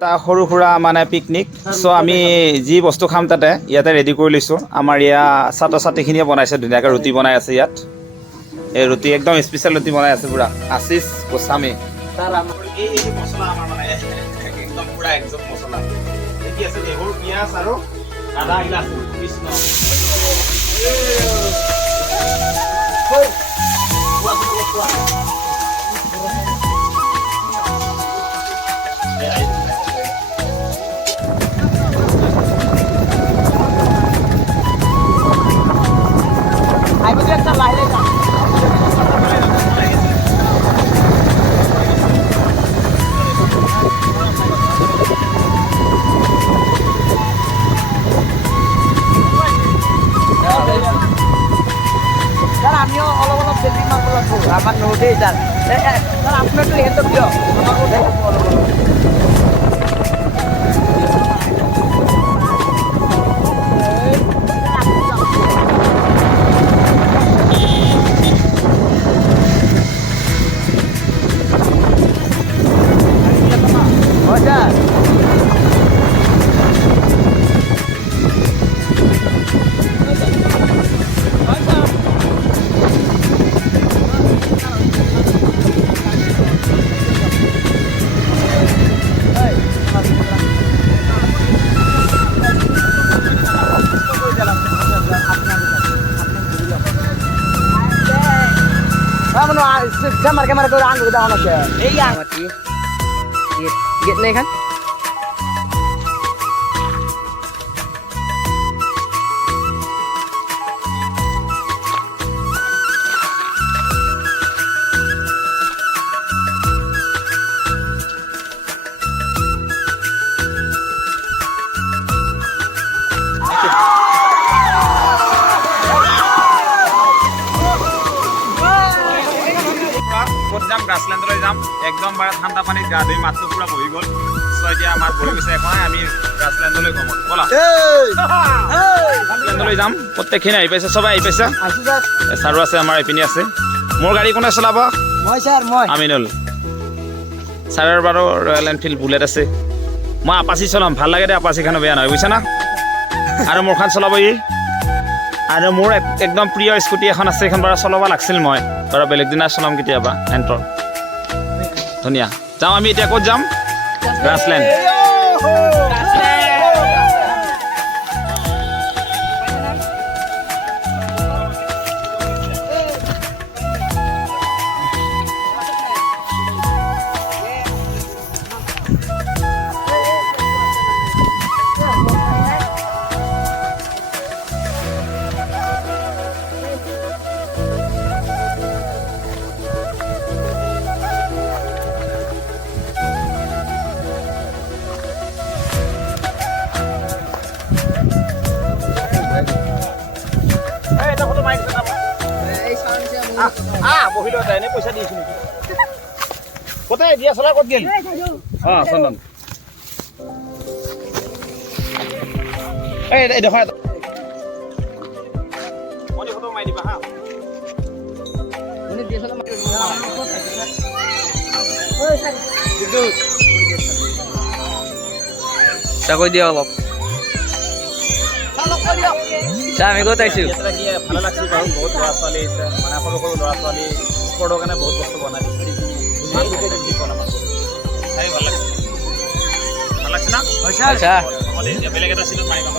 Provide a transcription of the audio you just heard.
এটা সৰু সুৰা মানে পিকনিক চ' আমি যি বস্তু খাম তাতে ইয়াতে ৰেডি কৰি লৈছোঁ আমাৰ ইয়াত ছাত্ৰ ছাত্ৰীখিনিয়ে বনাইছে ধুনীয়াকৈ ৰুটি বনাই আছে ইয়াত এই ৰুটি একদম স্পেচিয়েল ৰুটি বনাই আছে পুৰা আশিষ গোস্বামী এই মছলা আমাৰ মানে একদম পুৰা একদম মছলা কি আছে নেহৰু পিঁয়াজ আৰু আদা গিলাচ কৃষ্ণ আমিও অলপ সেলফি মারব লাগবো আমার নোটে স্যার আপনার তো হেল্প দিও আমার নোটে kamar ko ang gudaw na siya. Eh yang mati. Git na kan? যাম গ্ৰাছলেণ্ডলৈ যাম একদম বাৰে ঠাণ্ডা পানীত গা ধুই মাতটো পুৰা বহি গ'ল চ' এতিয়া আমাৰ বহি গৈছে এখন আমি গ্ৰাছলেণ্ডলৈ গ'ম ব'লা গ্ৰাছলেণ্ডলৈ যাম প্ৰত্যেকখিনি আহি পাইছে চবেই আহি পাইছে ছাৰো আছে আমাৰ এইপিনি আছে মোৰ গাড়ী কোনে চলাব আমিনুল ছাৰৰ বাৰু ৰয়েল এনফিল্ড বুলেট আছে মই আপাচি চলাম ভাল লাগে দে আপাচিখনো বেয়া নহয় বুজিছা না আৰু মোৰখন চলাব ই আৰু মোৰ একদম প্ৰিয় স্কুটি এখন আছে এইখন বাৰু চলাব লাগিছিল মই বাৰু বেলেগ দিনা চলাম কেতিয়াবা এণ্টৰ ধুনীয়া যাওঁ আমি এতিয়া ক'ত যাম গ্ৰাছলেণ্ড বহিল এনে পইচা দিয়েছি নেকি কোথায় দিয়া চলা ক'ত গেল চন্দন এই দেখো মনি ফটো মাৰি দিবা হা মনি দিয়া চলা মাৰি চাকৈ দিয়া অলপ আমি ক'ত আহিছোঁ ভালে লাগছে বাৰু বহুত ল'ৰা ছোৱালী আহিছে মানে সৰু সৰু ল'ৰা ছোৱালী স্পৰ্টৰ কাৰণে বহুত বস্তু বনাই দিছে চাই ভাল লাগছে না বেলেগ এটা চিনত মাৰিবা